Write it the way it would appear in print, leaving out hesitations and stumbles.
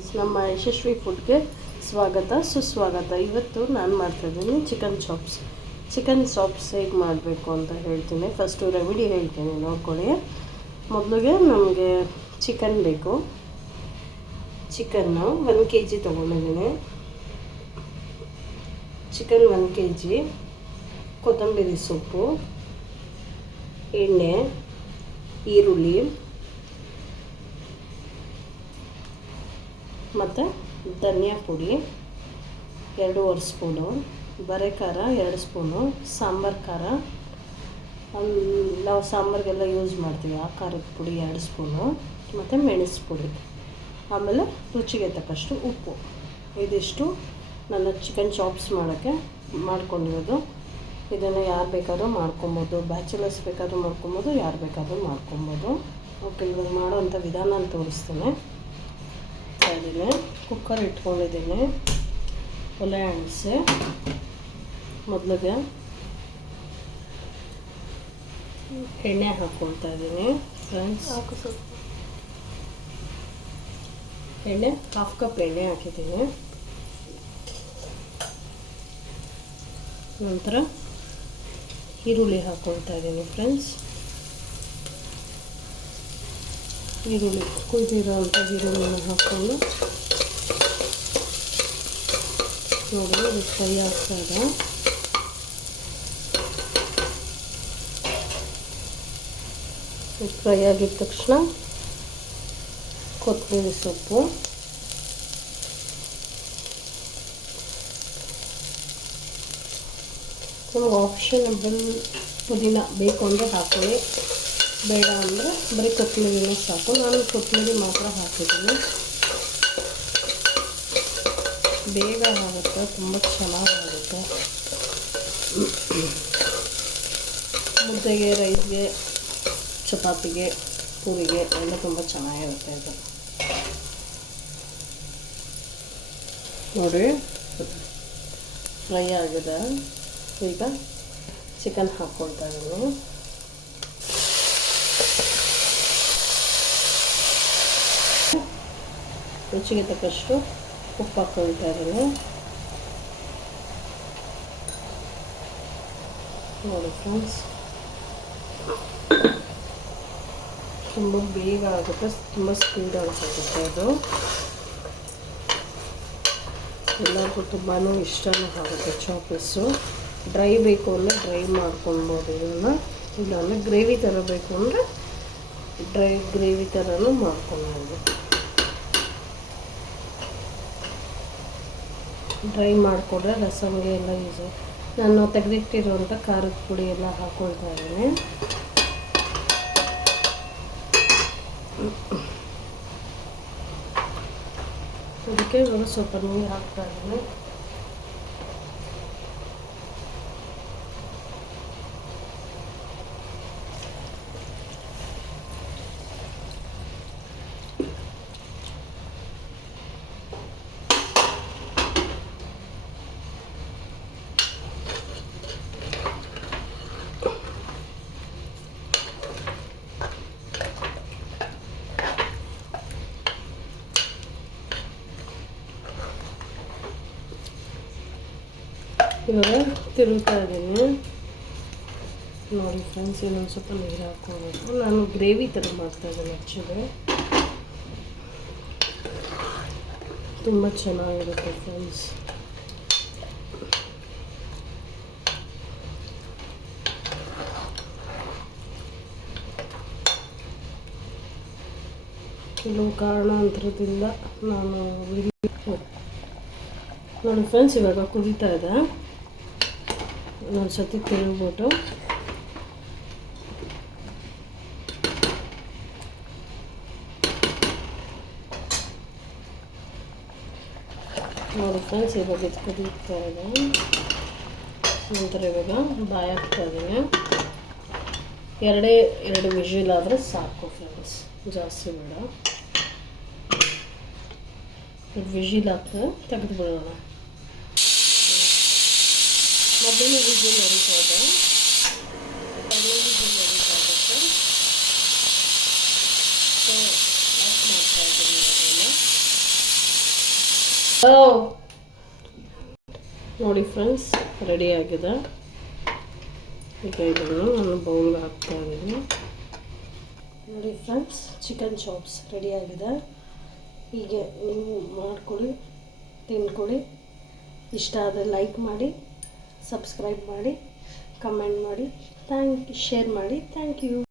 Friends, ನಮ್ಮ ಯಶಸ್ವಿ ಫುಡ್ಗೆ ಸ್ವಾಗತ ಸುಸ್ವಾಗತ. ಇವತ್ತು ನಾನು ಮಾಡ್ತಾಯಿದ್ದೀನಿ ಚಿಕನ್ ಚಾಪ್ಸ್ ಹೇಗೆ ಮಾಡಬೇಕು ಅಂತ ಹೇಳ್ತೀನಿ. ಫಸ್ಟು ರೆಮಿಡಿ ಹೇಳ್ತೀನಿ, ನೋಡ್ಕೊಳ್ಳಿ. ಮೊದಲಿಗೆ ನಮಗೆ ಚಿಕನ್ ಬೇಕು. ಚಿಕನ್ನು 1 kg ತೊಗೊಂಡಿದ್ದೀನಿ. ಚಿಕನ್ 1 kg, ಕೊತ್ತಂಬರಿ ಸೊಪ್ಪು, ಎಣ್ಣೆ, ಈರುಳ್ಳಿ ಮತ್ತು ಧನಿಯಾ ಪುಡಿ 2.5 ಸ್ಪೂನು, ಬರೆಖಾರ 2 ಸ್ಪೂನು, ಸಾಂಬಾರು ಖಾರ ನಾವು ಸಾಂಬಾರಿಗೆಲ್ಲ ಯೂಸ್ ಮಾಡ್ತೀವಿ ಆ ಖಾರದ ಪುಡಿ 2 ಸ್ಪೂನು, ಮತ್ತು ಮೆಣಸು ಪುಡಿ, ಆಮೇಲೆ ರುಚಿಗೆ ತಕ್ಕಷ್ಟು ಉಪ್ಪು. ಇದಿಷ್ಟು ನನ್ನ ಚಿಕನ್ ಚಾಪ್ಸ್ ಮಾಡೋಕ್ಕೆ ಮಾಡ್ಕೊಂಡಿರೋದು. ಇದನ್ನು ಯಾರು ಬೇಕಾದ್ರೂ ಮಾಡ್ಕೊಬೋದು, ಬ್ಯಾಚುಲರ್ಸ್ ಬೇಕಾದ್ರೂ ಮಾಡ್ಕೊಬೋದು, ಯಾರು ಬೇಕಾದ್ರೂ ಮಾಡ್ಕೊಬೋದು. ಓಕೆ, ಇವಾಗ ಮಾಡೋವಂಥ ವಿಧಾನ ತೋರಿಸ್ತೇನೆ. ಕುಕ್ಕರ್ ಇಟ್ಕೊಂಡಿದ್ದೀನಿ, ಒಲೆ ಅಂಟಿಸಿ. ಮೊದಲಿಗೆ ಎಣ್ಣೆ ಹಾಕ್ಕೊಳ್ತಾ ಇದ್ದೀನಿ ಫ್ರೆಂಡ್ಸ್. ಎಣ್ಣೆ 1/2 ಕಪ್ ಎಣ್ಣೆ ಹಾಕಿದ್ದೀನಿ. ನಂತರ ಈರುಳ್ಳಿ ಹಾಕ್ಕೊಳ್ತಾ ಇದ್ದೀನಿ ಫ್ರೆಂಡ್ಸ್. ಈರುಳ್ಳಿ ಕುಯ್ದಿರೋವಂಥ ಈರುಳ್ಳಿನ ಹಾಕ್ಕೊಂಡು ನೋಡಿ, ಇದು ಫ್ರೈ ಆಗ್ತಾಯಿದೆ. ಫ್ರೈ ಆಗಿದ ತಕ್ಷಣ ಕೊತ್ತಂಬರಿ ಸೊಪ್ಪು, ನಮಗೆ ಆಪ್ಷನಬಲ್. ಪುದೀನ ಬೇಕು ಅಂದರೆ ಹಾಕೊಳ್ಳಿ, ಬೇಡ ಅಂದರೆ ಬರೀ ಕೊತ್ತಂಬರಿನೇ ಸಾಕು. ನಾನು ಕೊತ್ತಂಬರಿ ಮಾತ್ರ ಹಾಕಿದ್ದೀನಿ. ಬೇಗ ಆಗುತ್ತೆ, ತುಂಬ ಚೆನ್ನಾಗಾಗುತ್ತೆ. ಮುದ್ದೆಗೆ, ರೈಸ್ಗೆ, ಚಪಾತಿಗೆ, ಪೂರಿಗೆ ಎಲ್ಲ ತುಂಬ ಚೆನ್ನಾಗಿರುತ್ತೆ ಇದು. ನೋಡಿ, ಫ್ರೈ ಆಗಿದೆ. ಈಗ ಚಿಕನ್ ಹಾಕ್ಕೊಳ್ತಾ ಇದ್ದೀನಿ. ರುಚಿಗೆ ತಕ್ಕಷ್ಟು ಉಪ್ಪು ಹಾಕ್ಕೊಳ್ತಾ ಇದ್ದೀನಿ. ನೋಡಿ ಫ್ರೆಂಡ್ಸ್, ತುಂಬ ಬೇಗ ಆಗುತ್ತೆ, ತುಂಬ ಸ್ಪೀಡಾಗಿ ಆಗುತ್ತೆ ಇದು. ಎಲ್ಲರಿಗೂ ತುಂಬಾ ಇಷ್ಟನೂ ಆಗುತ್ತೆ ಚಾಪ್ಸು. ಡ್ರೈ ಬೇಕು ಅಂದರೆ ಡ್ರೈ ಮಾಡ್ಕೊಳ್ಬೋದು ಇದನ್ನು, ಇಲ್ಲಾಂದರೆ ಗ್ರೇವಿ ಥರ ಬೇಕು ಅಂದರೆ ಡ್ರೈ ಗ್ರೇವಿ ಥರನೂ ಮಾಡ್ಕೊಳ್ಬೋದು. ಡ್ರೈ ಮಾಡಿಕೊಂಡ್ರೆ ರಸಮ್ಗೆ ಎಲ್ಲ ಯೂಸ್. ನಾನು ತೆಗೆದಿಟ್ಟಿರುವಂಥ ಖಾರದ ಪುಡಿ ಎಲ್ಲ ಹಾಕ್ಕೊಳ್ತಾ ಇದ್ದೀನಿ. ಅದಕ್ಕೆ ಇವಾಗ ಸ್ವಲ್ಪ ನೀರು ಹಾಕ್ತಾ ಇದ್ದೀನಿ. ಇವಾಗ ತಿರುಗ್ತಾ ಇದ್ದೀನಿ. ನೋಡಿ ಫ್ರೆಂಡ್ಸ್, ಇನ್ನೊಂದು ಸ್ವಲ್ಪ ನೀರು ಹಾಕ್ಕೋಬೇಕು. ನಾನು ಗ್ರೇವಿ ಥರ ಮಾಡ್ತಾಯಿದ್ದೀನಿ. ಆ್ಯಕ್ಚುಲಿ ತುಂಬ ಚೆನ್ನಾಗಿರುತ್ತೆ ಫ್ರೆಂಡ್ಸ್. ಕೆಲವು ಕಾರಣಾಂತರದಿಂದ ನಾನು ನೋಡಿ ಫ್ರೆಂಡ್ಸ್, ಇವಾಗ ಕುದೀತಾ ಇದೆ. ಒಂದು ಸತಿ ತಿರುಗ್ಬಿಟ್ಟು ನೋಡಿ ಫ್ರೆಂಡ್ಸ್, ಇವಾಗ ಇದು ಕುದೀತಾ ಇದೆ. ನಂತರ ಇವಾಗ ಬಾಯಿ ಹಾಕ್ತಾ ಇದ್ದೀನಿ. 2 ವಿಷಲ್ ಆದರೆ ಸಾಕು ಫ್ರೆಂಡ್ಸ್, ಜಾಸ್ತಿ ಬೇಡ. 2 ವಿಷಲ್ ಹಾಕ್ತಾ ತೆಗೆದುಬಿಡೋಣ. ಮೊದಲನೇ ವಿಷಲ್ ಹೊಡಿತಾ ಇದೆ, 2ನೇ ವಿಷಲ್ ಹೊಡಿತಾ ಇರುತ್ತೆ. ಸೊ ಆಫ್ ಮಾಡ್ತಾ ಇದ್ದೀನಿ ಅದನ್ನು. ನೋಡಿ ಫ್ರೆಂಡ್ಸ್, ರೆಡಿಯಾಗಿದೆ. ಈಗ ಇದನ್ನು ನಾನು ಬೌಲ್ಗೆ ಹಾಕ್ತಾ ಇದ್ದೀನಿ. ನೋಡಿ ಫ್ರೆಂಡ್ಸ್, ಚಿಕನ್ ಚಾಪ್ಸ್ ರೆಡಿಯಾಗಿದೆ. ಹೀಗೆ ನೀವು ಮಾಡ್ಕೊಳ್ಳಿ, ತಿನ್ಕೊಳ್ಳಿ. ಇಷ್ಟ ಆದರೆ ಲೈಕ್ ಮಾಡಿ, ಸಬ್ಸ್ಕ್ರೈಬ್ ಮಾಡಿ, ಕಮೆಂಟ್ ಮಾಡಿ, ಶೇರ್ ಮಾಡಿ. Thank you.